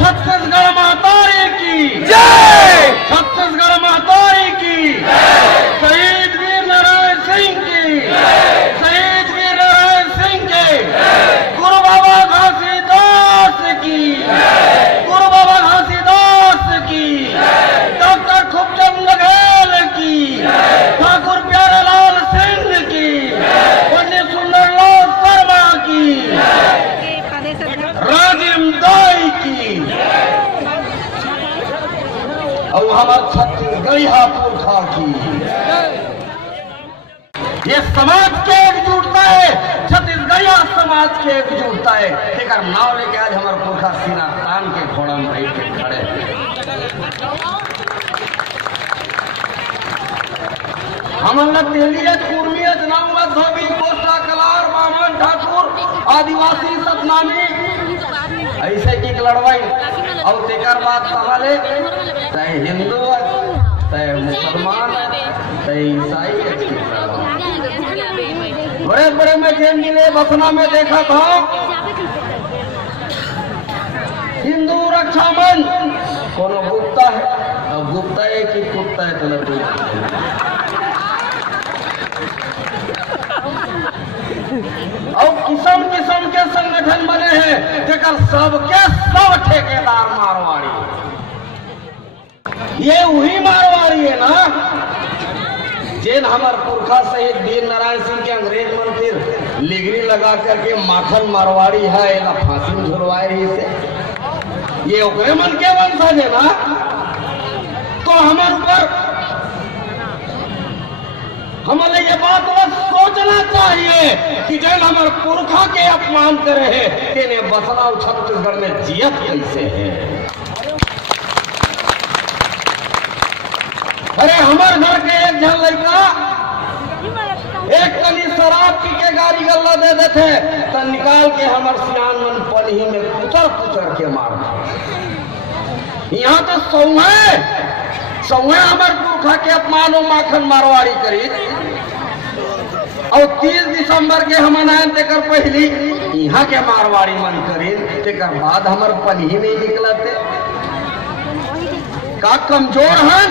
छत्तीसगढ़ मातारी की जय, छत्तीसगढ़ मातारी की शहीद वीर नारायण सिंह की शहीद वीर नारायण सिंह के गुरु बाबा घासीदास की गुरु बाबा घासीदास की डॉक्टर खूबचंद बघेल की ठाकुर प्यारेलाल सिंह की पंडित सुंदरलाल शर्मा की राजिम दाई की और हमारा छत्तीसगढ़िया पुरखा की। ये समाज के एकजुटता है, छत्तीसगढ़िया समाज के एकजुटता है। एक नाव लेके आज हमारे पुरखा सीना तान के घोड़ा में बैठ के खड़े हमारा तेलियत कुर्मियत नाम धोबी कोस्टा कलार बामन ठाकुर आदिवासी सतनामी ऐसे की लड़वाई और तेकर बाद सहाले चाहे हिंदू चाहे मुसलमान चाहे ईसाई बड़े बड़े में जेल मिले बसना में देखा था हिंदू रक्षा मन कोनो गुप्ता है और गुप्ता है कि कुत्ता है तो और किस्म किस्म के संगठन बने हैं जेकर सबके सब ठेकेदार मारवाड़ी। ये वही मारवाड़ी है ना जिन हमार पुरखा शहीद वीर नारायण सिंह के अंग्रेज मंत्री लिगरी लगा करके माखन मारवाड़ी है या फांसी में झुलवाए रही से ये ओकरे मन के वंशज है ना। तो हमारे ऊपर हमें ये बात बस सोचना चाहिए कि जैन हमारे पुरखा के अपमान करे है तेने बसना छत्तीसगढ़ में जियत कैसे है। अरे हमारे घर के एक जन लड़का एक कली शराब पी के गाड़ी गल्ला दे देते तो निकाल के हमारे सियान मन पलही में कुचर कुचर के मारना। यहाँ तो सौहे हमारे पुरखा के अपमान माखन मारवाड़ी करी और 30 दिसंबर के हम मनायन तेकर पहली यहाँ के मारवाड़ी मन करी तेकर बाद हमारे पलही में निकलते का कमजोर हैं